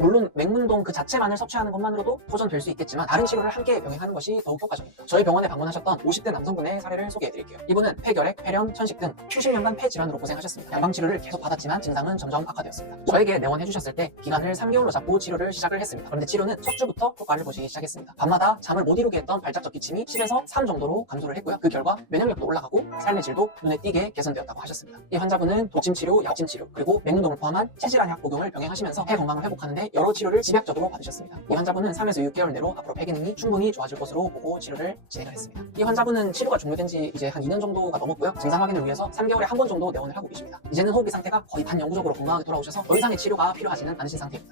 물론 맹문동 그 자체만을 섭취하는 것만으로도 호전될 수 있겠지만 다른 치료를 함께 병행하는 것이 더욱 효과적입니다. 저희 병원에 방문하셨던 50대 남성분의 사례를 소개해드릴게요. 이분은 폐결핵, 폐렴, 천식 등 수십 년간 폐 질환으로 고생하셨습니다. 양방치료를 계속 받았지만 증상은 점점 악화되었습니다. 저에게 내원해주셨을 때 기간을 3개월로 잡고 치료를 시작을 했습니다. 그런데 치료는 첫 주부터 효과를 보시기 시작했습니다. 밤마다 잠을 못 이루게 했던 발작적 기침이 10에서 3 정도로 감소를 했고요. 그 결과 면역력도 올라가고 삶의 질도 눈에 띄게 개선되었다고 하셨습니다. 이 환자분은 독침치료, 약침치료, 그리고 맹문동을 포함한 폐질환약 복용을 병행하시면서 폐 건강을 회복하는 데 여러 치료를 집약적으로 받으셨습니다. 이 환자분은 3에서 6개월 내로 앞으로 폐 기능이 충분히 좋아질 것으로 보고 치료를 진행을 했습니다. 이 환자분은 치료가 종료된 지 이제 한 2년 정도가 넘었고요. 증상 확인을 위해서 3개월에 한 번 정도 내원을 하고 계십니다. 이제는 호흡기 상태가 거의 반영구적으로 건강하게 돌아오셔서 더 이상의 치료가 필요하지는 않으신 상태입니다.